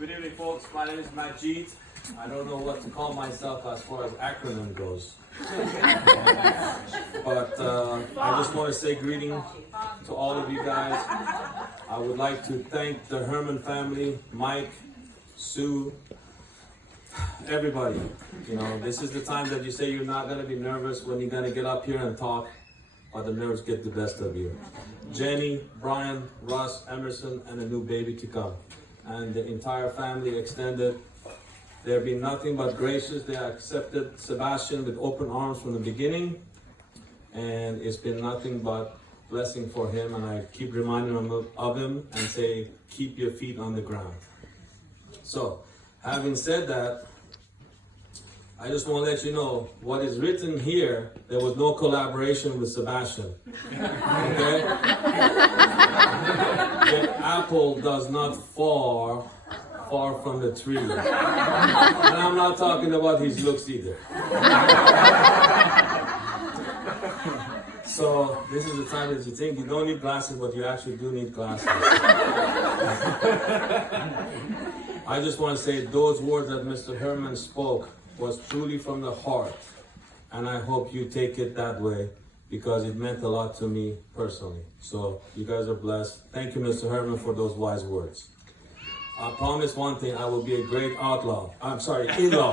Good evening, folks. My name is Majid. I don't know what to call myself as far as acronym goes. But I just want to say greeting to all of you guys. I would like to thank the Herman family, Mike, Sue, everybody. You know, this is the time that you say you're not going to be nervous when you're going to get up here and talk, but the nerves get the best of you. Jenny, Brian, Russ, Emerson, and a new baby to come. And the entire family extended. They've been nothing but gracious. They accepted Sebastian with open arms from the beginning. And it's been nothing but blessing for him. And I keep reminding him of him and say, keep your feet on the ground. So, having said that, I just want to let you know what is written here. There was no collaboration with Sebastian. Okay? The apple does not fall far from the tree. And I'm not talking about his looks either. So this is the time that you think you don't need glasses, but you actually do need glasses. I just want to say those words that Mr. Herman spoke was truly from the heart. And I hope you take it that way because it meant a lot to me personally. So you guys are blessed. Thank you, Mr. Herman, for those wise words. I promise one thing, I will be a great outlaw. I'm sorry, in-law.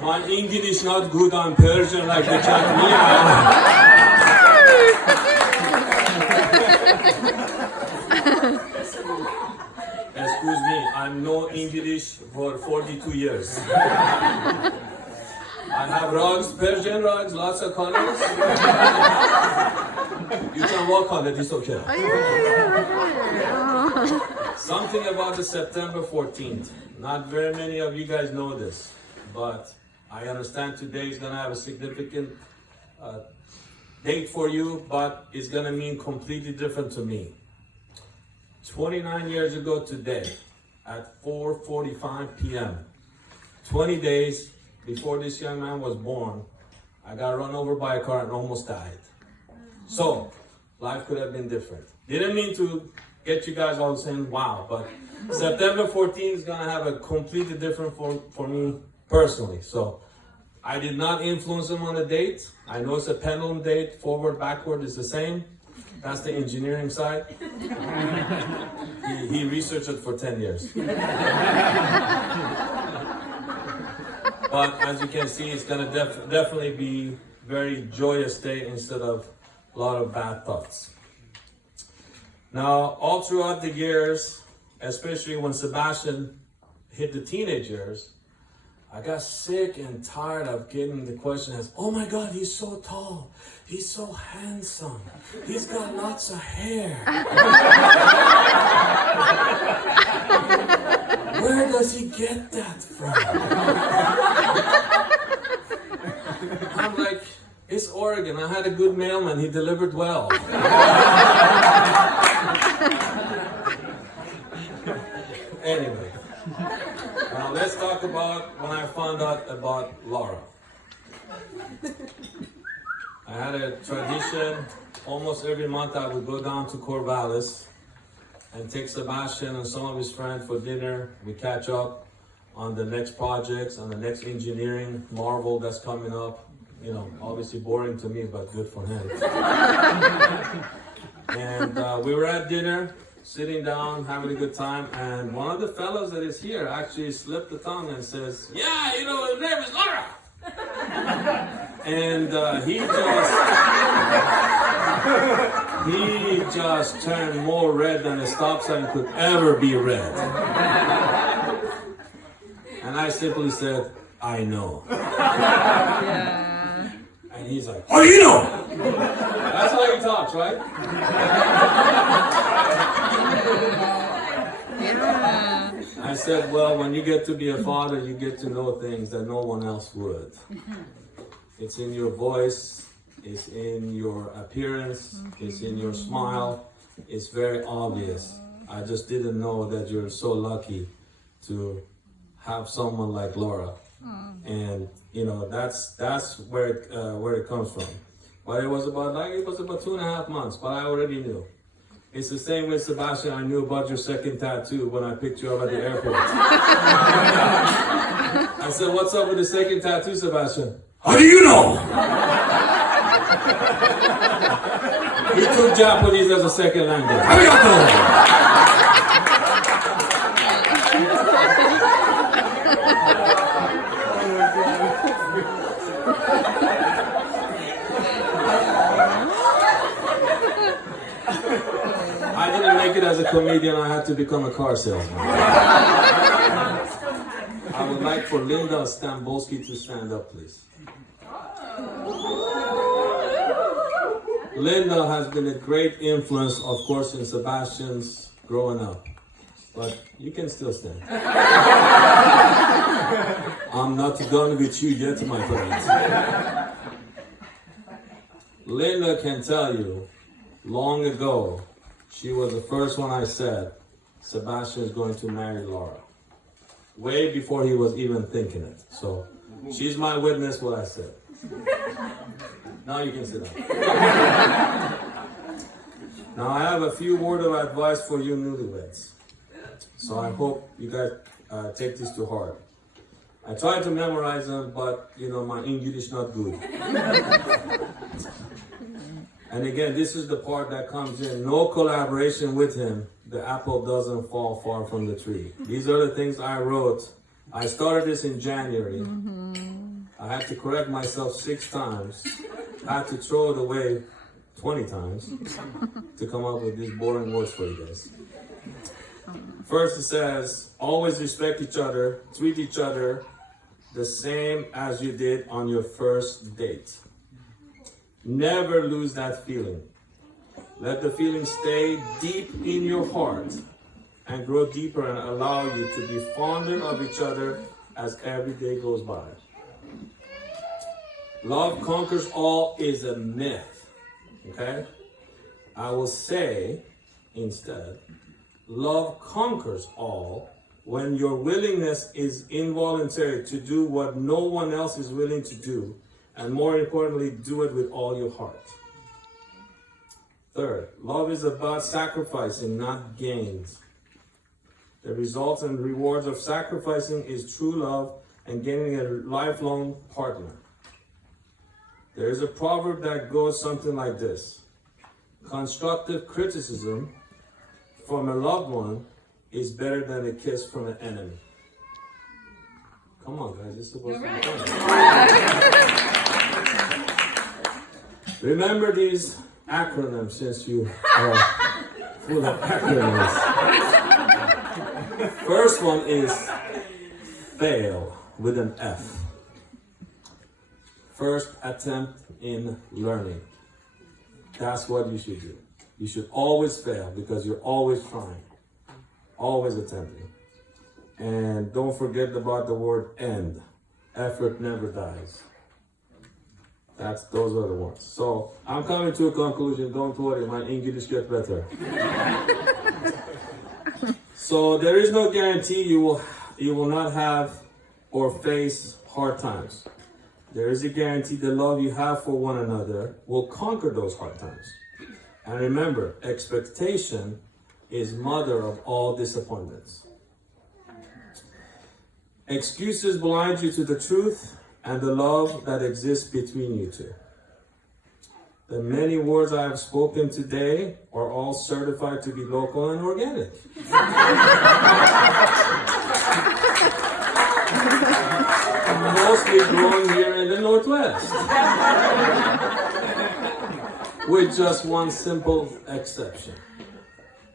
My English not good on Persian like the Excuse me, I'm no English for 42 years. I have rugs, Persian rugs, lots of colors. You can walk on it, it's okay. Something about the September 14th. Not very many of you guys know this, but I understand today is going to have a significant date for you, but it's going to mean completely different to me. 29 years ago today, at 4:45 p.m., 20 days before this young man was born, I got run over by a car and almost died. So, life could have been different. Didn't mean to get you guys all saying, wow, but September 14th is going to have a completely different for me personally. So, I did not influence him on a date. I know it's a pendulum date, forward, backward is the same. That's the engineering side. He researched it for 10 years. But as you can see, it's going to definitely be very joyous day instead of a lot of bad thoughts. Now, all throughout the years, especially when Sebastian hit the teenage years, I got sick and tired of getting the question as, oh my God, he's so tall. He's so handsome. He's got lots of hair. Where does he get that from? I'm like, it's Oregon. I had a good mailman. He delivered well. Anyway, now let's talk about when I found out about Laura. I had a tradition. Almost every month I would go down to Corvallis and take Sebastian and some of his friends for dinner. We catch up on the next projects, on the next engineering marvel that's coming up. You know, obviously boring to me, but good for him. And we were at dinner, sitting down, having a good time, and one of the fellows that is here actually slipped the tongue and says, yeah, you know, his name is Laura. And he just turned more red than a stop sign could ever be red. And I simply said, I know. Yeah. And he's like, oh, you know! That's how he talks, right? Yeah. I said, well, when you get to be a father, you get to know things that no one else would. It's in your voice, it's in your appearance, it's in your smile. It's very obvious. I just didn't know that you're so lucky to have someone like Laura. And you know, that's where it comes from. But it was about 2.5 months, but I already knew. It's the same with Sebastian. I knew about your second tattoo when I picked you up at the airport. I said, what's up with the second tattoo, Sebastian? How do you know? He took Japanese as a second language. Arigato! I didn't make it as a comedian. I had to become a car salesman. I would like for Linda Stambolski to stand up, please. Linda has been a great influence, of course, in Sebastian's growing up. But you can still stand. I'm not done with you yet, my friends. Linda can tell you, long ago, she was the first one I said, Sebastian is going to marry Laura. Way before he was even thinking it. So, she's my witness what I said. Now you can sit down. Now I have a few words of advice for you newlyweds. So I hope you guys take this to heart. I tried to memorize them, but my English not good. And again, this is the part that comes in. No collaboration with him. The apple doesn't fall far from the tree. These are the things I wrote. I started this in January. I had to correct myself 6 times. I had to throw it away 20 times to come up with these boring words for you guys. First it says, always respect each other, treat each other the same as you did on your first date. Never lose that feeling. Let the feeling stay deep in your heart and grow deeper and allow you to be fonder of each other as every day goes by. Love conquers all is a myth. Okay? I will say instead, love conquers all when your willingness is involuntary to do what no one else is willing to do, and more importantly, do it with all your heart. Third, love is about sacrificing, not gains. The results and rewards of sacrificing is true love and gaining a lifelong partner. There is a proverb that goes something like this. Constructive criticism from a loved one is better than a kiss from an enemy. Come on, guys, it's supposed to be fun. Remember these acronyms since you are full of acronyms. First one is fail with an F. First attempt in learning. That's what you should do. You should always fail because you're always trying, always attempting. And don't forget about the word end. Effort never dies. Those are the ones. So I'm coming to a conclusion. Don't worry, my English gets better. So there is no guarantee you will not have or face hard times. There is a guarantee the love you have for one another will conquer those hard times. And remember, expectation is mother of all disappointments. Excuses blind you to the truth and the love that exists between you two. The many words I have spoken today are all certified to be local and organic. Mostly growing here in the Northwest. With just one simple exception.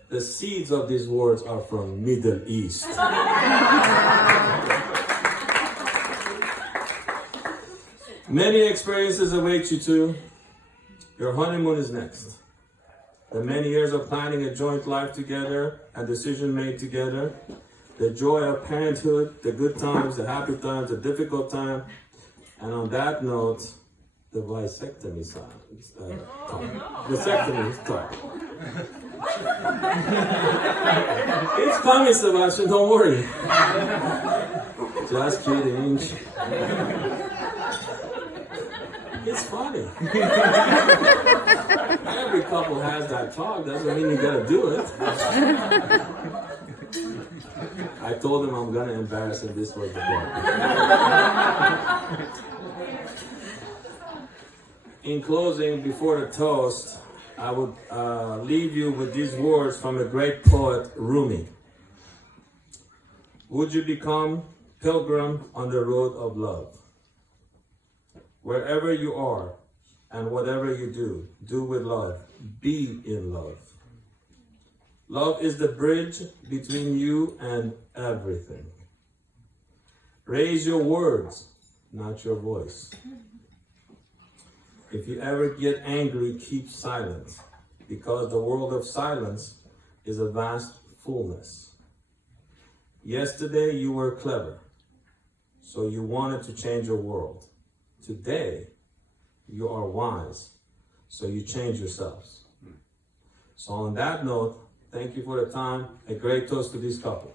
The seeds of these words are from Middle East. Many experiences await you too. Your honeymoon is next. The many years of planning a joint life together, a decision made together, the joy of parenthood, the good times, the happy times, the difficult time, and on that note, the vasectomy talk. It's coming, Sebastian, don't worry. Just kidding. It's funny. Every couple has that talk. Doesn't mean you gotta do it. I told him I'm gonna embarrass him. This was the part. In closing, before the toast, I would leave you with these words from a great poet, Rumi. Would you become pilgrim on the road of love? Wherever you are and whatever you do, do with love. Be in love. Love is the bridge between you and everything. Raise your words, not your voice. If you ever get angry, keep silent, because the world of silence is a vast fullness. Yesterday you were clever, so you wanted to change your world. Today you are wise, so you change yourselves. So on that note, thank you for the time. A great toast to this couple.